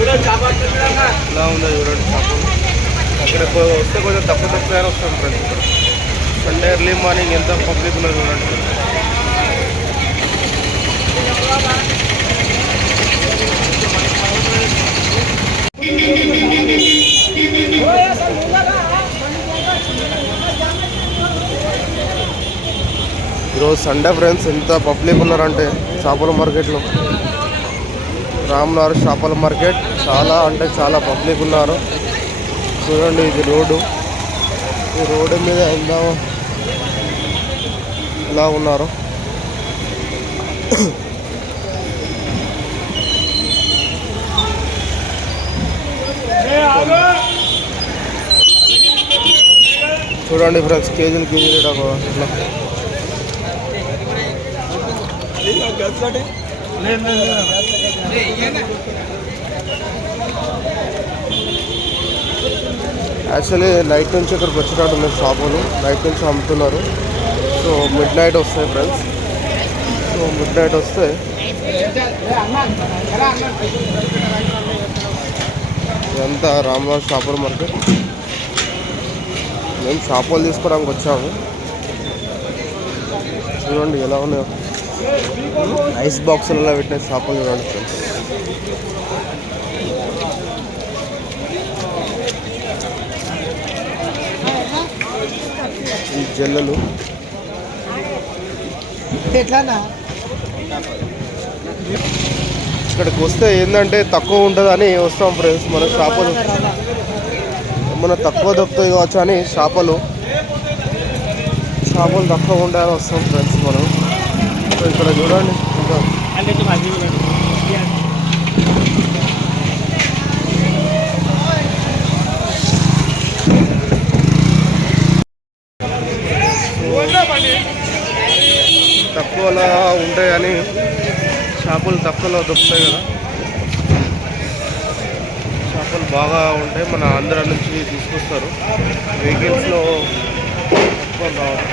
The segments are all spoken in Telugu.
ఇలా ఉందో చూడండి చేపలు. అక్కడ వస్తే కొంచెం తక్కువ వస్తాం ఫ్రెండ్స్. ఇక్కడ సండే ఎర్లీ మార్నింగ్ ఎంత పబ్లిక్ ఉన్నది చూడండి. ఈరోజు సండే ఫ్రెండ్స్, ఎంత పబ్లిక్ ఉన్నారంటే చేపల మార్కెట్లో. రామ్నగర్ చేపల మార్కెట్ చాలా అంటే చాలా పబ్లిక్ ఉన్నారు చూడండి. ఇది రోడ్డు, ఈ రోడ్డు మీద ఎలా ఉన్నారు. చూడండి ఫ్రెండ్స్, కేజీలు ఇట్లా యాక్చువల్లీ నైట్ నుంచి ఇక్కడికి వచ్చినట్టు ఉన్నాయి షాపులు. నైట్ నుంచి అమ్ముతున్నారు. సో మిడ్ నైట్ వస్తాయి ఫ్రెండ్స్. సో మిడ్ నైట్ వస్తే ఇదంతా రామ్నగర్ చేపల మార్కెట్. మేము చేపలు తీసుకోవడానికి వచ్చాము. చూడండి ఎలా ఉన్నాయో. ఐస్ బాక్సులలో పెట్టిన చేపలు చూడండి ఫ్రెండ్స్. ఈ జల్లలు ఇక్కడికి వస్తే ఏంటంటే తక్కువ ఉంటుందని వస్తాం ఫ్రెండ్స్. మన చేపలు మన తక్కువ దొరుకుతాయి కావచ్చు అని చేపలు తక్కువ ఉండాలని వస్తాం ఫ్రెండ్స్ మనం. సో ఇక్కడ చూడండి ఇంకా తక్కువలా ఉంటాయని చేపలు తక్కువలో దొరుకుతాయి కదా. చేపలు బాగా ఉంటాయి. మన ఆంధ్ర నుంచి తీసుకొస్తారు. వెహికల్స్లో రావడం.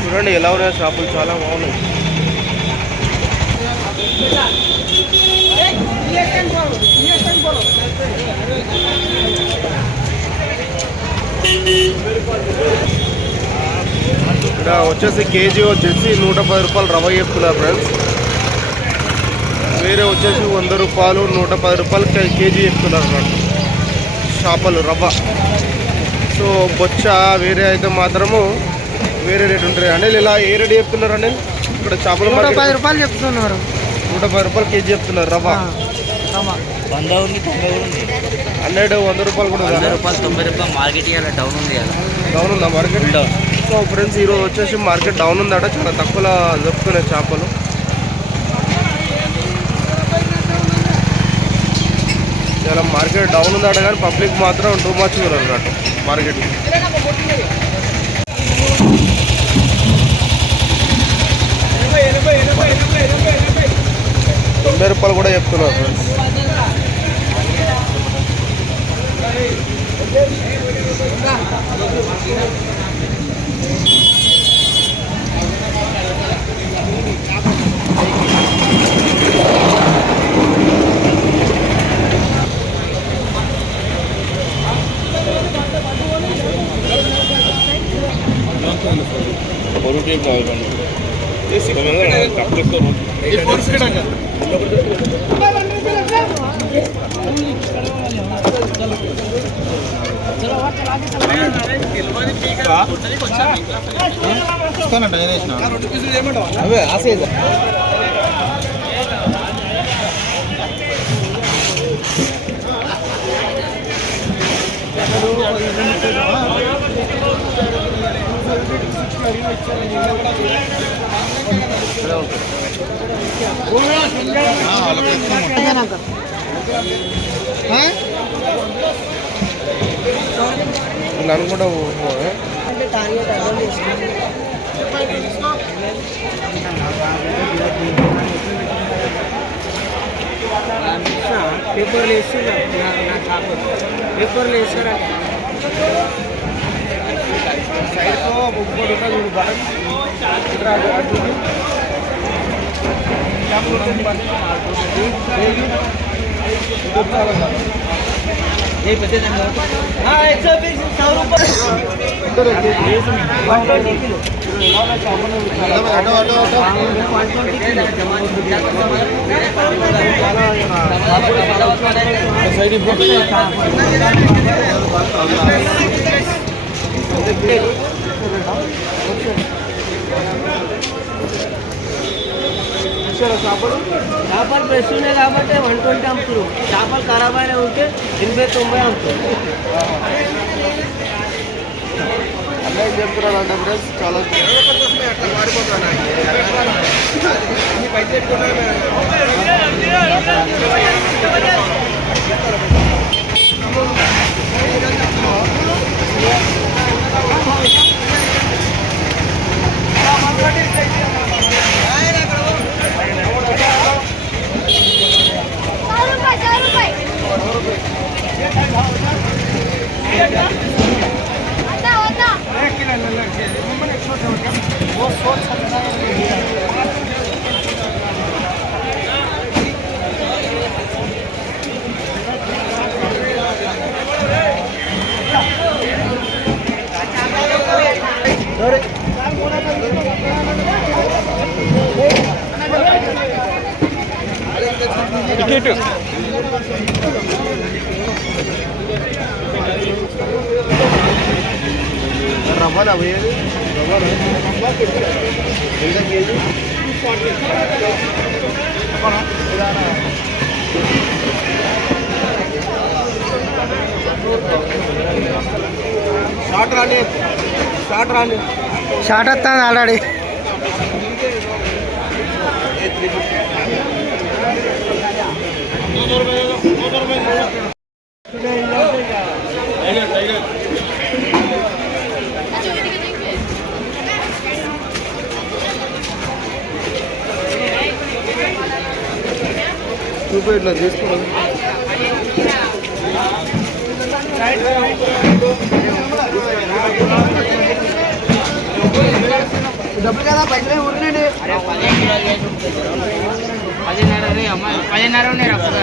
చూడండి ఎలా ఉన్నాయి చేపలు, చాలా బాగున్నాయి. ఇక్కడ వచ్చేసి కేజీ వచ్చేసి 110 రూపాయలు రవ్వ చెప్తున్నారు ఫ్రెండ్స్. వేరే వచ్చేసి 100 రూపాయలు 110 రూపాయలు కేజీ చెప్తున్నారు అన్నమాట చేపలు రవ్వ. సో బొచ్చ వేరే అయితే మాత్రము వేరే రేట్ ఉంటుంది అండి. ఇలా ఏ రేట్ చెప్తున్నారండి ఇక్కడ చేపలు? 110 రూపాయలు చెప్తున్నారు. 110 రూపాయలు కేజీ చెప్తున్నారు రవ్వ. 100 ఉంది, 90 ఉంది, 100 రూపాయలు కూడా 100 రూపాయలు 90 రూపాయలు. మార్కెట్ ఇవాళ డౌన్ ఉంది కదా. డౌన్ ఉందా మార్కెట్? సో ఫ్రెండ్స్ ఈరోజు వచ్చేసి మార్కెట్ డౌన్ ఉందట. చాలా తక్కువలో దొరుకుతున్నాయి చేపలు. చాలా మార్కెట్ డౌన్ ఉందట కానీ పబ్లిక్ మాత్రం టూ మచ్ ఉన్నారు అన్నట్టు మార్కెట్. 90 రూపాయలు కూడా చెప్తున్నారు ఫ్రెండ్స్. నన్ను కూడా పేపర్లు వేసి పేపర్లు వేసారా సైడ్తో ముగ్గురు చూడు బాగా చేపలు ఫ్రెష్ ఉన్నాయి కాబట్టి 120 అమ్ముతారు. చేపలు ఖరాబ్ అయినా ఉంటే 80-90 అమ్ముతారు. అన్నయ్య చెప్తున్నాడు అంటే ఫ్రెండ్స్ చాలా టికెట్ రవ్వనా పోయేది ఎంత కేజీ షార్ట్ రాని షార్ట్ వస్తాను ఆల్రెడీ చూపి ఇట్లా తీసుకోవాలి. డబ్బులు కదా పైసలే ఊరినండి 10:30 ఉన్నాయి అప్పుడు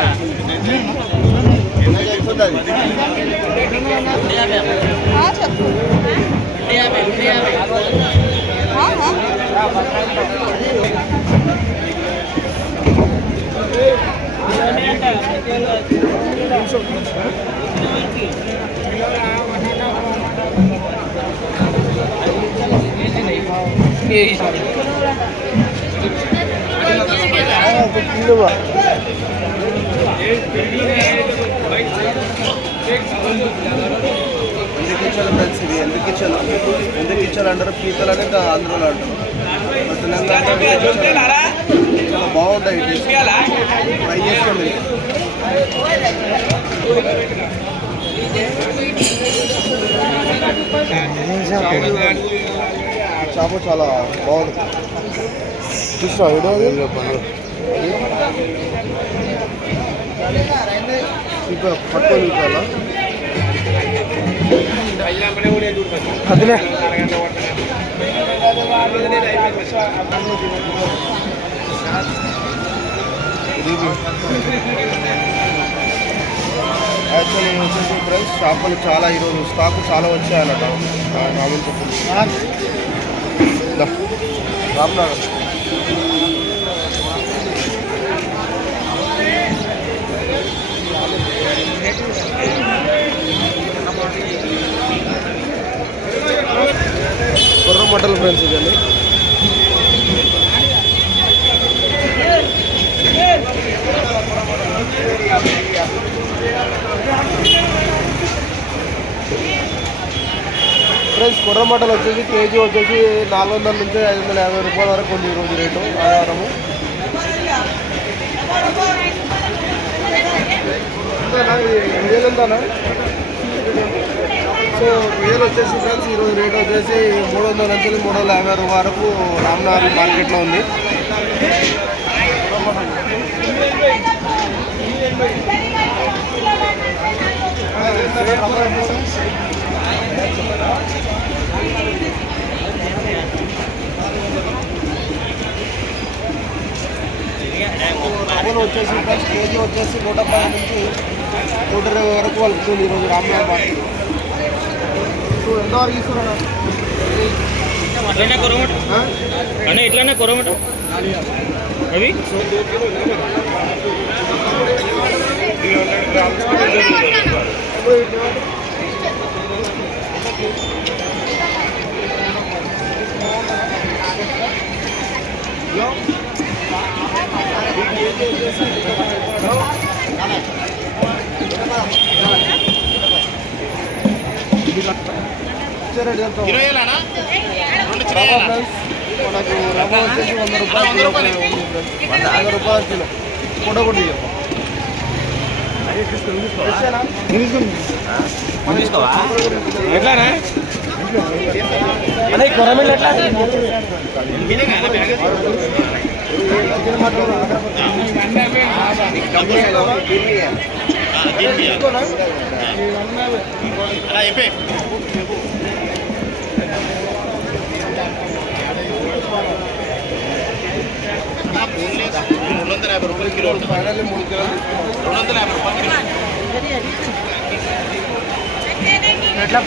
ఎందుకు ఇచ్చారు అంటారు పీతలు అని ఆంధ్రలో అంటారు. తెలంగాణ చాలా బాగుంటాయి ట్రై చేసుకోండి. చేప చాలా బాగుంది. చూసా ఇప్పుడు పట్టుకొని చూసాలా అదిలే యాక్చువల్లీ వచ్చేసి ఫ్రెండ్స్ చేపలు చాలా ఈరోజు స్టాక్ చాలా వచ్చాయన్నట రామన్ రామ్నగర్ కొర్ర మటల్ ఫ్రెండ్స్ ఇదండి. ఫ్రెండ్స్ కొర్ర మటలు వచ్చేసి కేజీ వచ్చేసి 400 నుంచి 550 రూపాయల వరకు ఉంది ఈరోజు రేటు ఆధారము. ఎంతనా సో వేలు వచ్చేసి ఫ్రెండ్స్ ఈరోజు రేట్ వచ్చేసి 300 నుంచి 350 వరకు రామ్నగర్ మార్కెట్లో ఉంది. వచ్చేసి ఫ్రెండ్స్ కేజీ వచ్చేసి 110 నుంచి 120 వరకు వలుపుతుంది ఈరోజు రామ్నాథ్ మార్కెట్. సో ఎంతవరకు ఇస్తున్నా ఎట్లన్నా కొరమట అవి 300 గ్రామ్స్ మనకు రవ్వ వచ్చేసి 100 రూపాయలు 100 రూపాయలు కిలో ఫోటో కూడా ఎట్లానా అదే కొరమీలు ఎట్లా రూపాయలు కిలో ఫైనల్లీ 3 కిలోలు 250 రూపాయలు ఎట్లా